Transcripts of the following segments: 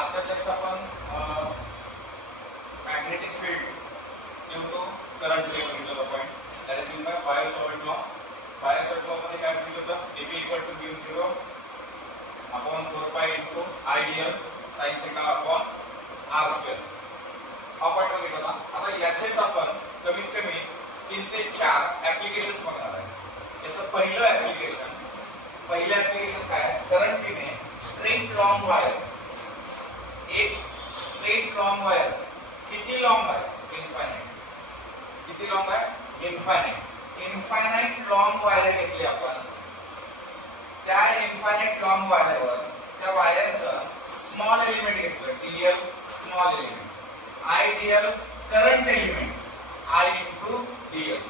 आता जस्ट आपण magnetic field due to current बघितलं point that is mean by Biot Savart law. Biot Savart law मध्ये काय म्हटलं होतं, dB equal to mu0 upon 4 पाय into ideal sin theta upon r square. हा पॉइंट बघितला होता. आता याचेच आपण कमीत कमी 3 ते 4 ऍप्लिकेशन्स बघणार आहे. याचं पहिलं ऍप्लिकेशन काय आहे, करंटने स्ट्रेट लॉन्ग वायर, एक स्ट्रेट लॉन्ग वायर किती लॉन्ग आहे, इनफायनाइट. किती लॉन्ग आहे, इनफायनाइट लॉन्ग वायर घेतली आपण. त्या इनफायनाइट लॉन्ग वायरवर त्या वायरचं स्मॉल एलिमेंट घेतलं, dl small element, ideal current element I into dl.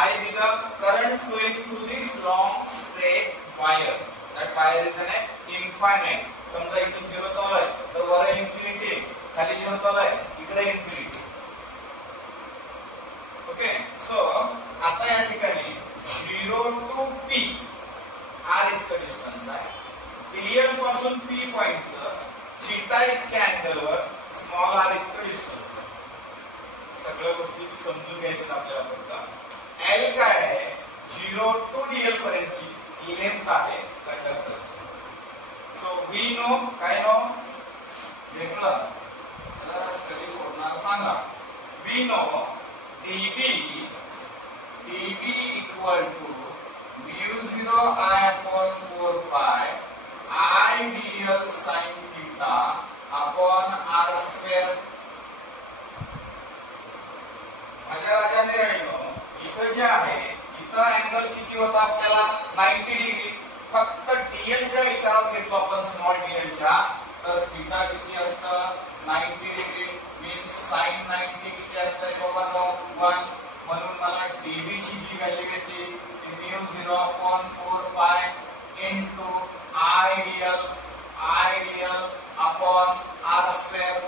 I be the current flowing through this long straight wire. That wire is an infinite. समजा इथून 0 चालू आहे तर वर इन्फिनिटी, खाली 0 चालू आहे इकडे इन्फिनिटी. ओके, सो आता या ठिकाणी 0 टू p r इतकं डिस्टन्स आहे. dl पासून p पॉइंटचं थीटा इतक्या अँगलवर स्मॉल r इतकं डिस्टन्स. सगळ्या गोष्टी समजून घ्यायच्या आपल्याला. फक्त L काय आहे, 0 टू dl पर्यंतची लेंथ आहे कंडक्टरची. सो वी नो काय नो देखला त्याला कधी सोडणार सांगा. We know dB equal to mu0 I upon 4 pi I dl sin theta upon r square. माझ्या निर्णयाने इथं जे आहे, इथं अँगल किती होता आपल्याला, 90 डिग्री. फक्त dl च्या विचारात घेतलो आपण, स्मॉल dl च्या, तर थीटा किती असतं, 90 डिग्री. मीन्स sin 90 किती असतं बाबा, 1. म्हणून मला dB ची जी व्हॅल्यू भेटली ती mu0 upon 4 pi into idl upon r square.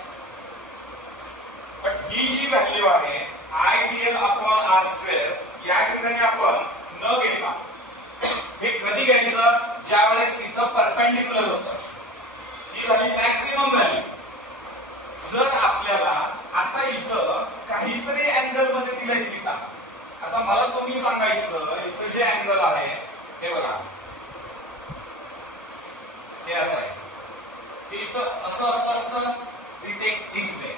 पण ही जी व्हॅल्यू आहे आयडियल अपॉन r स्क्वेअर, या ठिकाणी आपण न घेता हे कधी घ्यायचं, ज्या वेळेस इथं परपेंडिक्युलर होतं. ही झाली मॅक्सिमम व्हॅल्यू. जर आपल्याला आता इथं काहीतरी अँगल मध्ये दिलंय थीटा, आता मला तुम्ही सांगायचं इथं जे अँगल आहे हे बघा, हे असं आहे, हे इथं असं असतं, वी टेक दिस वे.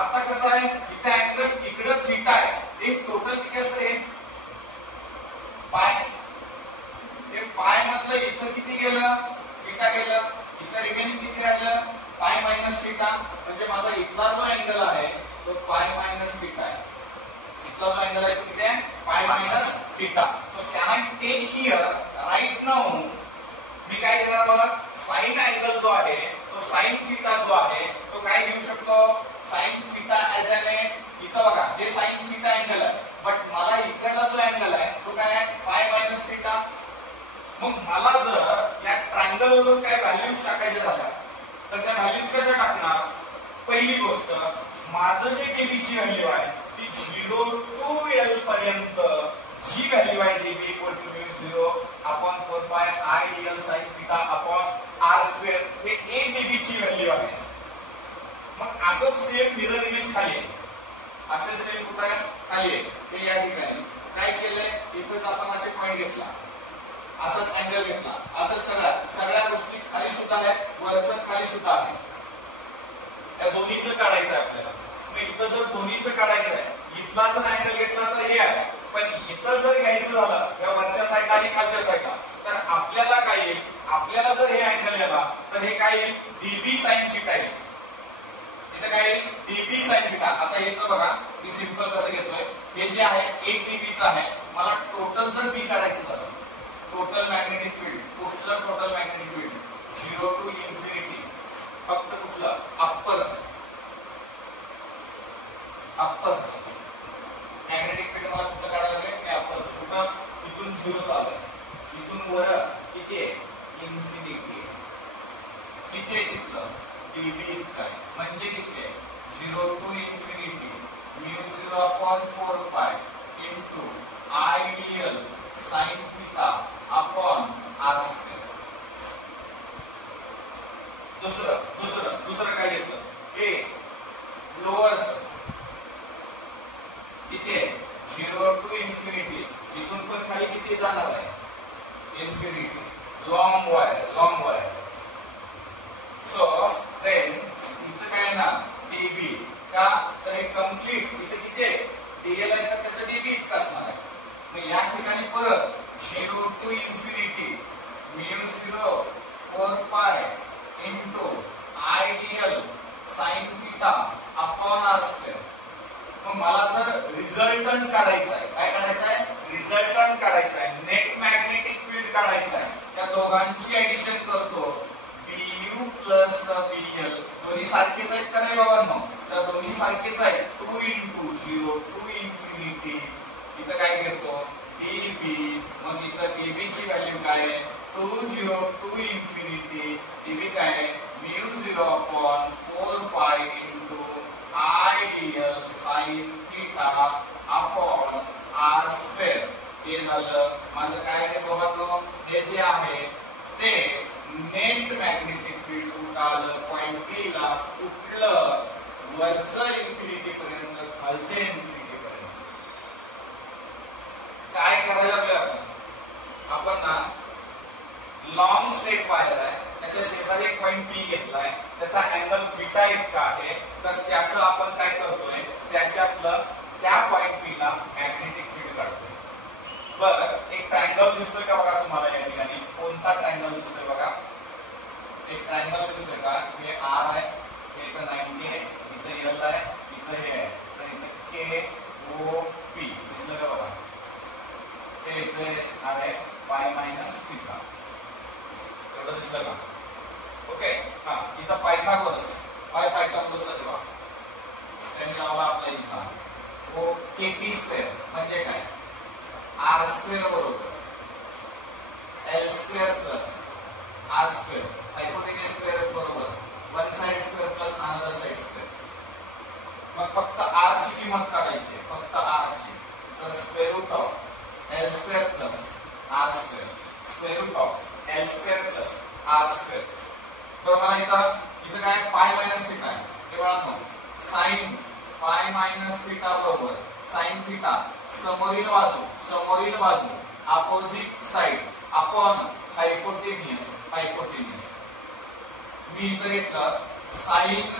आता कसं आहे, इथे अँगल इकडे थीटा आहे, एक टोटल किती असतं, हे पाय. हे पाय मधलं इथं किती गेलं, थीटा गेलं, इथं रिमेनिंग किती राहिलं, पाय मायनस थीटा. म्हणजे माझा इथला जो अँगल आहे तो पाय मायनस थीटा आहे. इथला जो अँगल आहे तो किती आहे, pi minus theta. So can I take here right now, मी काय करणार बघा, साइन अँगल जो आहे तो साइन थीटा जो आहे तो काय घेऊ शकतो, sin theta as an A. इथं बघा हे sin थीटा अँगल आहे, बट मला इकडला जो अँगल आहे तो काय आहे, पाय मायनस थीटा. मग मला जर या ट्रायंगल वर काय व्हॅल्यूज टाकायच्या झाल्या तर त्या व्हॅल्यूज कशा टाकणार. पहिली गोष्ट, माझं जे dB ची व्हॅल्यू आहे ती 0 टू l पर्यंत जी व्हॅल्यू आहे dB equal to mu0 upon 4 pi I dl sin theta upon r square, हे 1 dB ची व्हॅल्यू आहे. मग असंच सेम मिरर इमेज खाली आहे, असे सेम कुठे आहे, खाली आहे. हे या ठिकाणी काय केलंय, इथेच आपण असे पॉइंट घेतला, असंच अँगल घेतला, असंच सगळ्या गोष्टी खाली सुद्धा आहेत, वरचं खाली सुद्धा आहे. या दोन्हीचं काढायचं आहे आपल्याला. मग इथं जर दोन्हीचं काढायचं आहे, इथला जर अँगल घेतला तर हे आहे, पण इथं जर घ्यायचं झालं या वरच्या साईडला आणि खालच्या साईडला तर आपल्याला काय येईल, आपल्याला जर हे अँगल घ्याला तर हे काय येईल, dB sin थीटा येईल. काय dB sin थीटा. आता हे तर बघा मी सिंपल कसं घेतोय, हे जे आहे 1 dB चं आहे. मला टोटल जर B काढायचं झालं, टोटल मॅग्नेटिक फील्ड, कुठलं total magnetic field, 0 to infinity, फक्त कुठलं, अप्पर मॅग्नेटिक फील्ड मला कुठलं काढायला लागेल, हे अप्पर. कुठं, इथून 0 चालू आहे, इथून वर किती आहे, इन्फिनिटी. किती आहे तिथलं, dB इतकं आहे. म्हणजे किती आहे, 0 to infinity mu0 upon 4 pi into I dl sin theta upon r square. Mu 0 4 pi into ideal sine theta upon R square. मग मला जर रिझल्टंट काढायचा आहे, काय काढायचं आहे? रिझल्टंट काढायचं आहे, नेट मॅग्नेटिक फील्ड काढायचं आहे. त्या दोघांची ऍडिशन करतो, BU प्लस BL. दोन्ही सारखेच आहेत का नाही बाबांनो? तर दोन्ही सारखेच आहेत. 2 इंटू 0 2 इन्फिनिटी. इथं काय घेतो? DB. मग इथं DB ची व्हॅल्यू काय आहे? 2 0 2 इन्फिनिटी. DB काय आहे? Mu 0 upon 4 pi into ideal sine theta upon R square. हे झालं माझं काय आहे बाबांनो? हे जे आहे ते नेट मॅग्नेटिक फील्ड कुठं आलं? पॉइंट बी ला. कुठलं? वरचं इन्फिनिटी पर्यंत, खालचे इन्फिनिटी पर्यंत. काय करायला लागलं आपण ना? लॉंग स्ट्रेट वायर आहे, त्याच्या शेजारी एक पॉइंट बी घेतलाय, त्याचा अँगल थीटा इतका आहे. तर त्याचं आपण काय करतोय? त्याच्यातलं त्या पॉइंट बी ला मॅग्नेटिक फील्ड काढतोय. बर, एक ट्रायंगल दिसतोय का बघा तुम्हाला या ठिकाणी? कोणता ट्रायंगल दिसतोय बघा? एक ट्रायंगल दिसतोय का? हे आर आहे, हे इथं 90 आहे, इथं एल आहे, इथं हे आहे. तर इथं के ओ पी दिसलं का बघा? हे इथे आहे पाय मायनस थीटा. एवढं दिसलं का? ओके. हा, इथं पायथागोरस आहे बघा. त्यांनी लावला आपल्या इथं ओ केपी स्क्वेअर म्हणजे काय? आर स्क्वेअर बरोबर L square plus R square. Hypotenuse square बरोबर one side square plus another side square. मग फक्त आर ची किंमत काढायची, फक्त आर ची. तर square root of L square plus R square, square root of L square plus R square. बरं, मला इथं काय? पाय मायनस थीटा आहे. हे बघा, साइन पाय मायनस थीटा बरोबर साइन थीटा समोरील बाजू अपोजिट साइड अपॉन हायपोटेन्यूज. मी इथं घेतलं साइन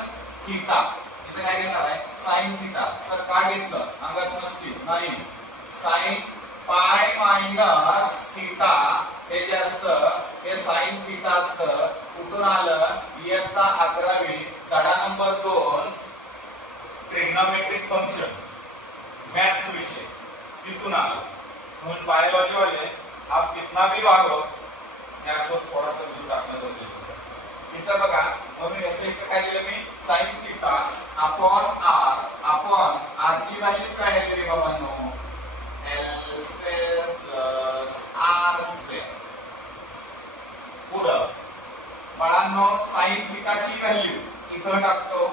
थीटा. इथं काय घेणार आहे? Sine theta. सर का घेतलं? अंगात नसतील नाही. साइन पाय मायनस थीटा हे जे असतं हे साइन थीटा असतं. कुठून आलं? इयत्ता 11वी धडा नंबर 2 ट्रिग्नोमेट्रिक फंक्शन मैथ्स विषय तिथून आला. म्हणून बायोलॉजी वाले आप कितना भी भागो यासोबत थोडा तर जीव टाकणं गरजेचं. इथं बघा, म्हणून याचं इथं काय दिलं मी? साइन थीटा अपॉन आर ची व्हॅल्यू काय आहे रे बाबांनो? L square plus R square. पुढं बाळांनो साइन थीटाची व्हॅल्यू इथं टाकतो,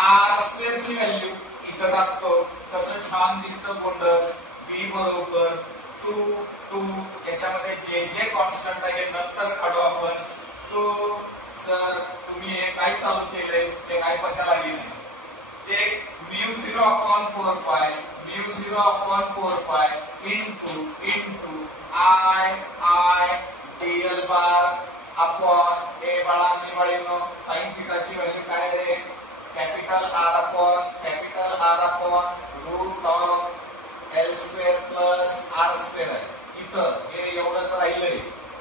आर स्क्वेअर ची व्हॅल्यू इथं टाकतो. कसं छान दिसतं गोंडस. बी बरोबर 2 2. याच्यामध्ये जे जे कॉन्स्टंट आहे नंतर काढू आपण. तो सर तुम्ही हे काय चालू केलंय ते काय पत्ता लागेल नाही. ते mu 0 upon 4 pi into I DL bar upon A बाळांनो साइन थीटाची व्हॅल्यू काय रे? Capital R upon root of L square plus R square आहे. इथं हे एवढंच राहिलंय.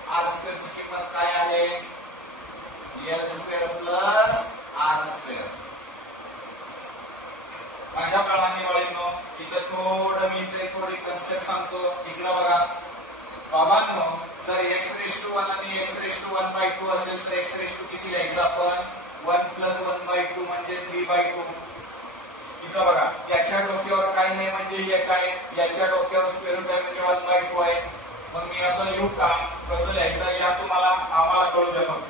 आर स्क्वेअर ची किंमत काय आहे? L square plus R square. माझ्या बाळांनो इथं थोडी कन्सेप्ट सांगतो. इकडं बघा बाबांनो, जर x⁴ आणि x⁴1/2 असेल तर x⁴ किती लिहायचं आपण? 1 + 1/2 म्हणजे 3/2. इथं बघा याच्या डोक्यावर काय नाही म्हणजे हे काय? याच्या डोक्यावर स्क्वेअर रूट आहे म्हणजे 1/2 आहे. मग मी असं लिहू का? कसं लिहायचं या आम्हाला कळू द्या फक्त.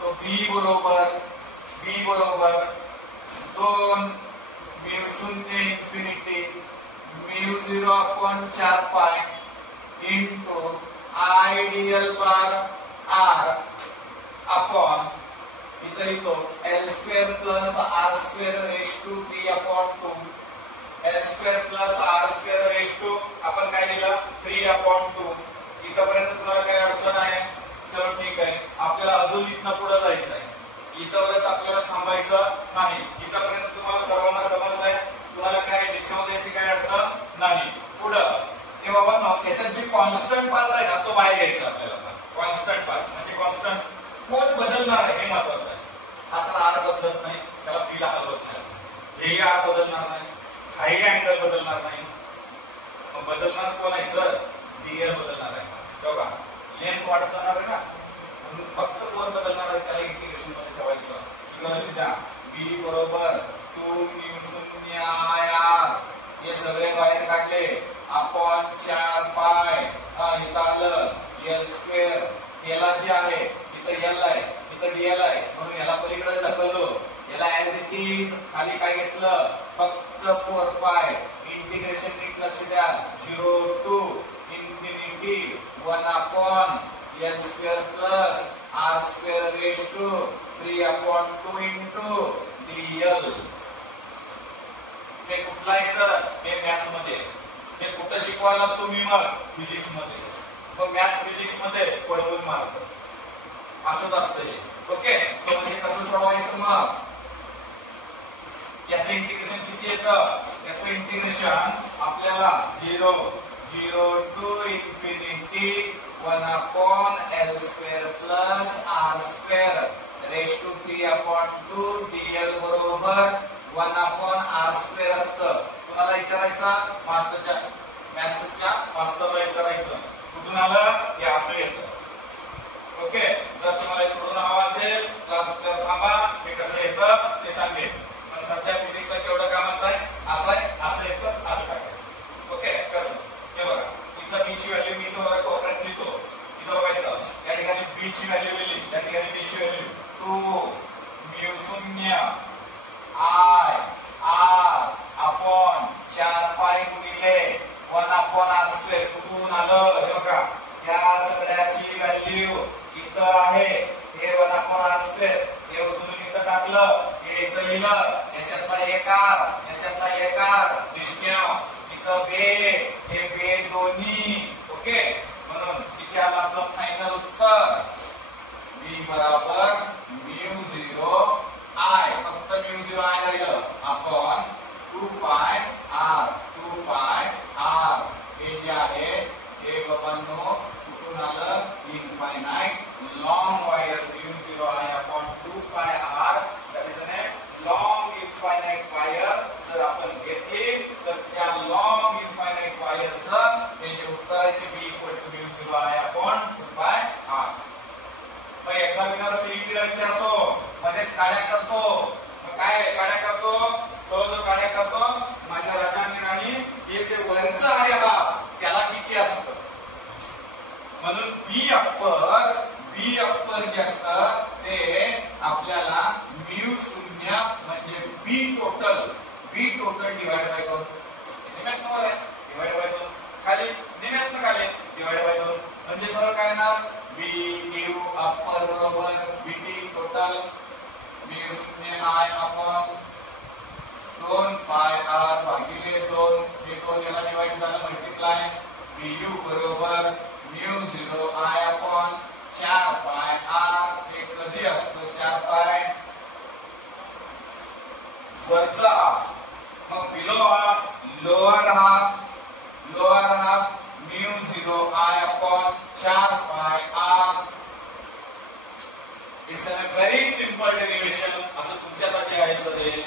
सो b बरोबर 2 mu 0 infinity mu 0 upon 4 pi into ideal bar R upon इथं लिहितो L square plus R square raise to 3/2. L square plus R square raise to आपण काय लिहिलं? 3/2. इथपर्यंत तुम्हाला काय अडचण आहे? चलो ठीक आहे, आपल्याला अजून इथनं पुढे जायचं आहे. इथवरच आपल्याला थांबायचं नाही. इथपर्यंत तुम्हाला सर्वांना समजलंय? तुम्हाला काय डिक्शनरी द्यायची काय अडचण नाही. पुढं हे बाबा त्याच्यात जे कॉन्स्टंट पार्ट आहे ना तो बाहेर घ्यायचा आपल्याला. कॉन्स्टंट पार्ट म्हणजे कॉन्स्टंट कोण बदलणार आहे हे महत्वाचं आहे. हा तर आर बदलत नाही, त्याला पी ला हलवत नाही, हे आर बदलणार नाही, हाही अँगल बदलणार नाही. मग बदलणार कोण आहे सर? डीएल बदलणार आहे. बघा लेंथ वाढत जाणार आहे ना, म्हणून फक्त कोण बदलणार आहे त्याला इंटिग्रेशन मध्ये ठेवायचं. लक्ष द्या, बी बरोबर 2 म्यू 0 आर हे सगळे बाहेर काढले अपॉन 4 पाय इथं आलं एल स्क्वेअर. याला जे आहे इथं एल आहे इथं डीएल आहे म्हणून याला पलीकडे ढकललो. याला ऍज इट इज खाली काय घेतलं फक्त 4 पाय. इंटिग्रेशन नीट लक्ष द्या 0 to infinity 1 upon L square plus R square raise to 3 upon 2 into dl. हे कुठला आहे सर? हे मॅथ्स मध्ये. हे कुठं शिकवायला तुम्ही? मग फिजिक्स मध्ये. मग मॅथ्स फिजिक्स मध्ये पडवून मार्क असंच असतं हे. ओके, समस्या कसं सोडवायचं? मग याचं इंटिग्रेशन किती येतं? याचं इंटिग्रेशन आपल्याला 0 to infinity 1 upon L square plus R square raise to 3 upon 2 dl बरोबर 1 अपॉन आर स्क्वेअर असतं. कुणाला विचारायचा? मास्टरच्या मॅथ्सच्या मास्टरला विचारायचं. कुठून आलं? हे असं येतं. ओके, जर तुम्हाला सोडून हवा असेल क्लास थांबा, हे कसं येतं ते सांगेन. पण सध्या फिजिक्सला केवढं कामाचं आहे? असं आहे, असं येतं, असं टाकायचं. ओके, कसं? हे बघा इथं बी ची व्हॅल्यू मी इथं कोपऱ्यात लिहितो. इथं बघा इथं या ठिकाणी बी ची व्हॅल्यू लिहिली, या ठिकाणी बी ची value 2 mu 0 I R upon 4 pi गुणिले 1 अपॉन आर स्क्वेअर. कुठून आलं? हे बघा या सगळ्याची व्हॅल्यू इथं आहे. हे 1 अपॉन आर स्क्वेअर हे उचलून इथं टाकलं, हे इथं लिहिलं. याच्यातला एक आर, याच्यातला एक आर निष्क्रिय. इथं बे, हे बे दोन्ही. ओके, म्हणून इथे आलं आपलं फायनल उत्तर. बी बरोबर म्यू 0 आय, फक्त म्यू 0 आय राहिलं upon 2 pi R. 2 pi R हे जे आहे हे बाबांनो कुठून आलं? Infinite long wire mu 0 I upon 2 pi R. That is a long infinite wire. जर आपण घेतली तर त्या लॉन्ग इनफायनाइट वायरचं हे जे उत्तर आहे ते B equal to mu 0 I upon 2 pi R. मग एक्झामिनर सीईटीला विचारतो, मध्येच काड्या करतो. मग काय काड्या करतो? तो जो काड्या करतो माझ्या राजांनी हे जे वरचं आहे हा त्याला किती असतं? म्हणून बी अप्पर जे असतं ते आपल्याला म्यू 0 म्हणजे बी टोटल डिवाइड बाय 2. निम्यात नवर आहे डिवाइड बाय 2. खाली निम्यात खाली डिवाइड बाय 2 म्हणजे सरळ काय ना बी यू अप्पर बरोबर BT total mu 0 I upon 2 pi R भागिले 2. हे 2 याला डिवाइड झालं मल्टिप्लाय. बी यू बरोबर mu 0 I upon 4 pi R. हे कधी असतो 4 पाय वरचा हाफ. मग below half lower half mu 0 I upon 4 pi R. It's a very simple derivation. असं तुमच्यासाठी आहे.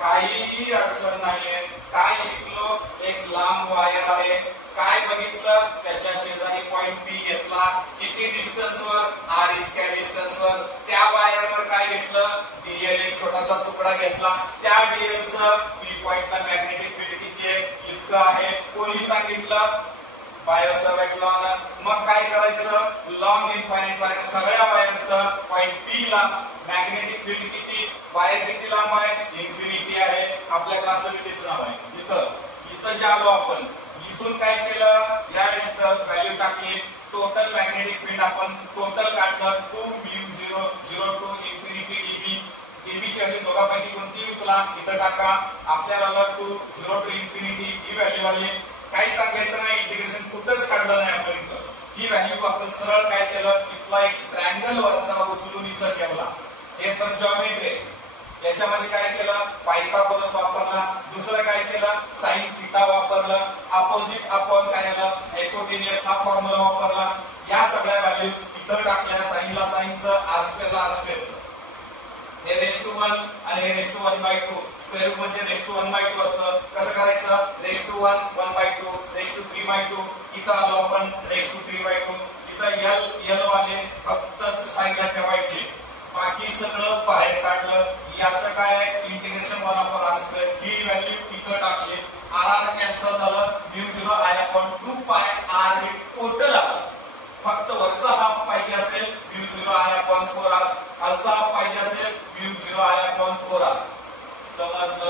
काही अडचण नाहीये. काय शिकलो? एक लांब वायर आहे. काय बघितलं? त्याच्या शेजारी पॉइंट पी घेतला. किती डिस्टन्स वर? आर इतक्या डिस्टन्स वर. त्या वायरवर काय घेतलं? डीएल एक छोटासा तुकडा घेतला. त्या डीएल चं पी पॉइंटला मॅग्नेटिक फील्ड किती आहे? इतकं आहे. कोणी सांगितलं? बायोसर्वेट लॉ. मग काय करायचं? लॉंग इनफायनाइट वायर सगळ्या वायरचं पॉइंट पी ला मॅग्नेटिक फील्ड किती? वायर किती लांब आहे? इन्फिनिटी आहे. आपल्या क्लासचं कितीच नाव आहे? इथं जे आलो आपण इथून काय केलं? या इथं व्हॅल्यू टाकली. टोटल मॅग्नेटिक फील्ड आपण टोटल काढलं 2 mu 0 to infinity dB. DB ची व्हॅल्यू दोघांपैकी कोणती उचला इथं टाका. आपल्याला 2 0 टू इन्फिनिटी ही व्हॅल्यू आली. काही टाकायचं नाही, इंटिग्रेशन कुठंच काढलं नाही आपण इथं. ही व्हॅल्यू आपण सरळ काय केलं? इथला एक ट्रायंगल वरचा उचलून इथं ठेवला. हे तर जॉमेट्री आहे. याच्यामध्ये काय केलं? पायथागोरस वापरला. दुसरं काय केलं? साइन थीटा वापरलं. अपोजिट अपॉन काय आलं? हायपोटेन्यूस हा फॉर्म्युला वापरला. या सगळ्या व्हॅल्यूज इथं इथं टाकल्या साइनला साइनचं आर स्क्वेअरला आर स्क्वेअरचं हे रेस टू 1 आणि हे रेस टू 1/2 स्क्वेअर रूट म्हणजे रेस टू 1/2 असतं. कसं करायचं रेस टू 1 1/2 रेस टू 3/2 इथं आलो आपण रेस टू 3/2 इथं एल वाले फक्त साइनला ठेवायचे बाकी सगळं बाहेर काढलं. याचं काय इंटिग्रेशन 1/r². ही व्हॅल्यू इथं टाकली आर कॅन्सल झालं μ0 I/2 पाय r हे टोटल आलं. फक्त वरचा हाफ पाहिजे असेल μ0 I/4r खालचा हाफ पाहिजे असेल μ0 I/4r. समजलं.